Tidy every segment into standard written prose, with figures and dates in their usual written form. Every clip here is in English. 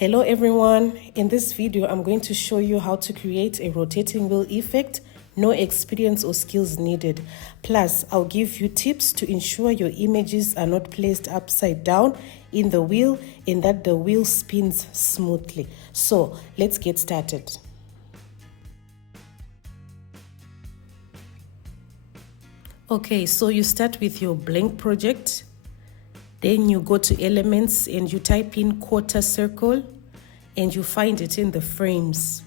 Hello everyone, in this video I'm going to show you how to create a rotating wheel effect. No experience or skills needed. Plus, I'll give you tips to ensure your images are not placed upside down in the wheel and that the wheel spins smoothly. So, let's get started. Okay, so you start with your blank project. Then you go to elements and you type in quarter circle and you find it in the frames.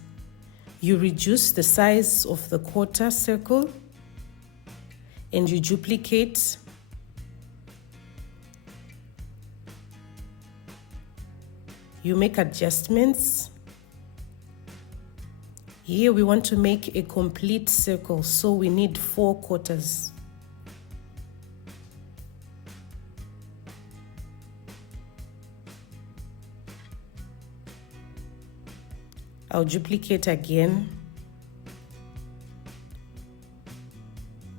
You reduce the size of the quarter circle and you duplicate. You make adjustments. Here we want to make a complete circle, so we need 4 quarters. I'll duplicate again.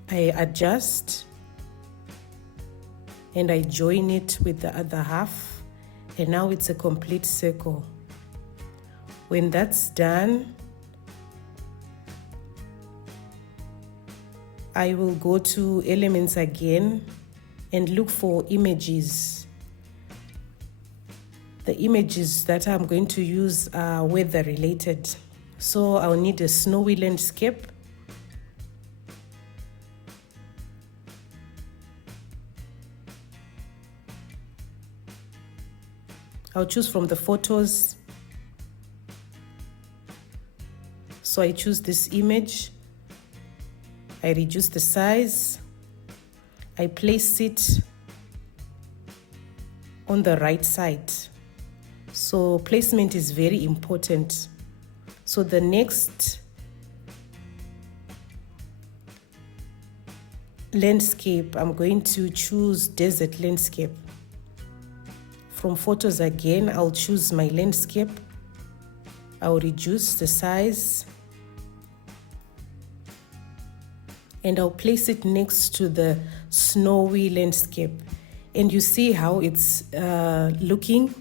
I adjust and I join it with the other half, and now it's a complete circle. When that's done, I will go to elements again and look for images. The images that I'm going to use are weather related. So I'll need a snowy landscape. I'll choose from the photos. So I choose this image. I reduce the size. I place it on the right side. So placement is very important. So the next landscape, I'm going to choose desert landscape. From photos again, I'll choose my landscape. I'll reduce the size. And I'll place it next to the snowy landscape. And you see how it's looking.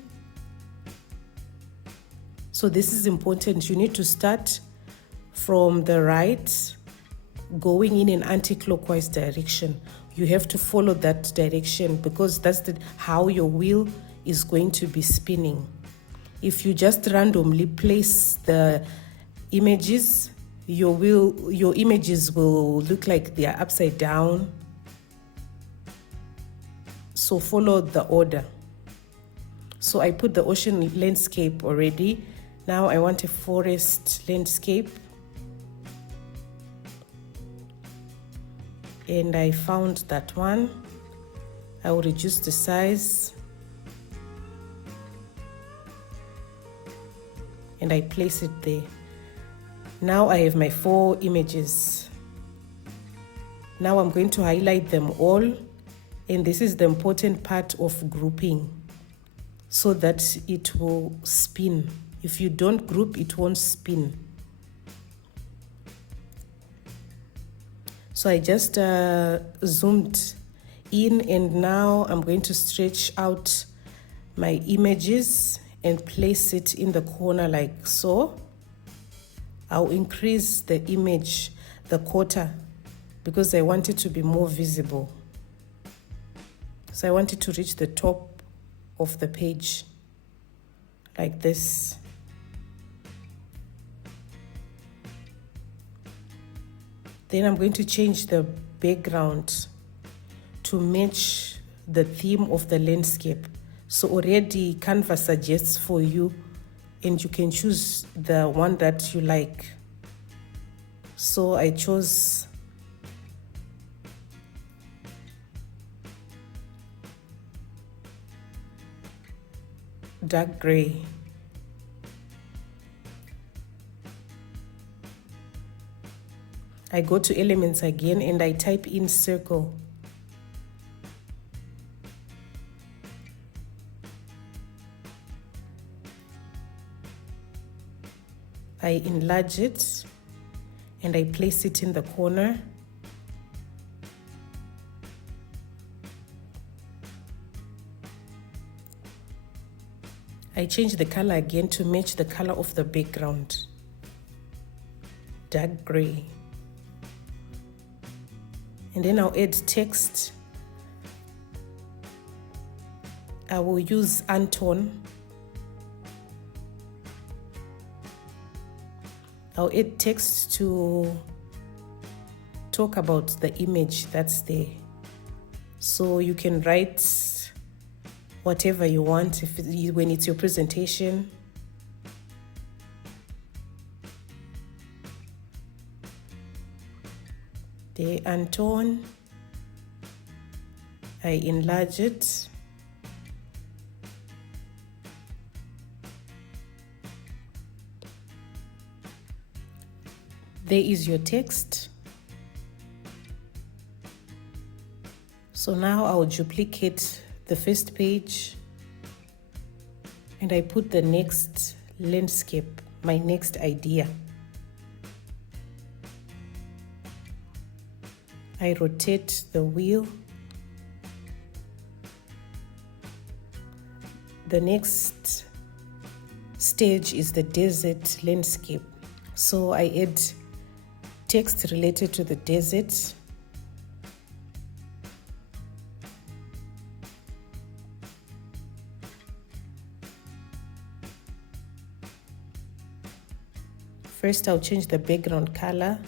So this is important. You need to start from the right, going in an anti-clockwise direction. You have to follow that direction because that's how your wheel is going to be spinning. If you just randomly place the images, your images will look like they are upside down. So follow the order. So I put the ocean landscape already. Now I want a forest landscape. And I found that one. I will reduce the size. And I place it there. Now I have my 4 images. Now I'm going to highlight them all. And this is the important part of grouping, so that it will spin. If you don't group, it won't spin. So I just zoomed in, and now I'm going to stretch out my images and place it in the corner like so. I'll increase the image, the quarter, because I want it to be more visible. So I want it to reach the top of the page like this. Then I'm going to change the background to match the theme of the landscape. So already Canva suggests for you, and you can choose the one that you like. So I chose dark gray. I go to elements again and I type in circle. I enlarge it and I place it in the corner. I change the color again to match the color of the background. Dark gray. And then I'll add text. I will use Anton. I'll add text to talk about the image that's there. So you can write whatever you want when it's your presentation. The Anton, I enlarge it. There is your text. So now I'll duplicate the first page and I put the next landscape, my next idea. I rotate the wheel. The next stage is the desert landscape. So I add text related to the desert. First, I'll change the background color.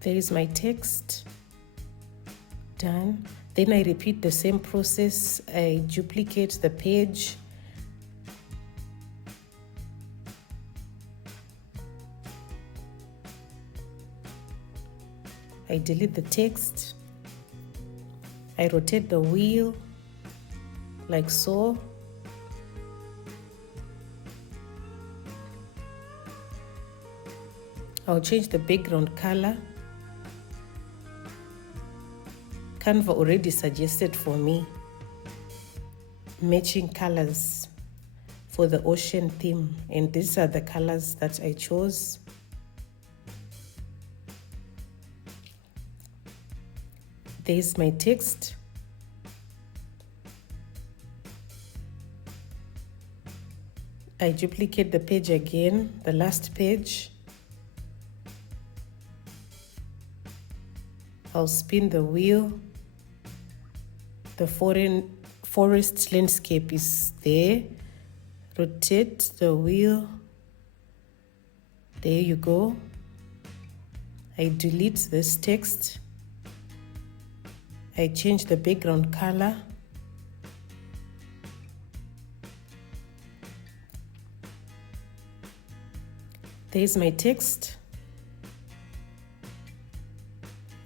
There is my text. Done. Then I repeat the same process. I duplicate the page. I delete the text. I rotate the wheel like so. I'll change the background color. Canva already suggested for me matching colors for the ocean theme, and these are the colors that I chose. There's my text. I duplicate the page again, the last page. I'll spin the wheel. The forest landscape is there. Rotate the wheel. There you go. I delete this text. I change the background color. There's my text.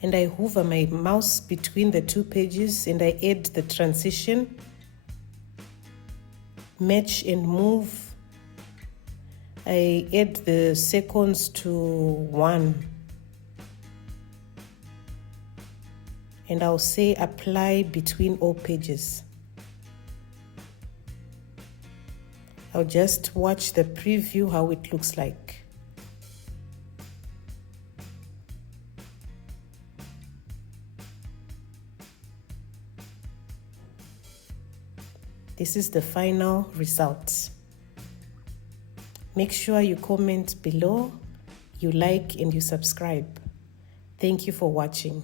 And I hover my mouse between the two pages and I add the transition. Match and move. I add the seconds to 1. And I'll say apply between all pages. I'll just watch the preview how it looks like. This is the final result. Make sure you comment below, you like and you subscribe. Thank you for watching.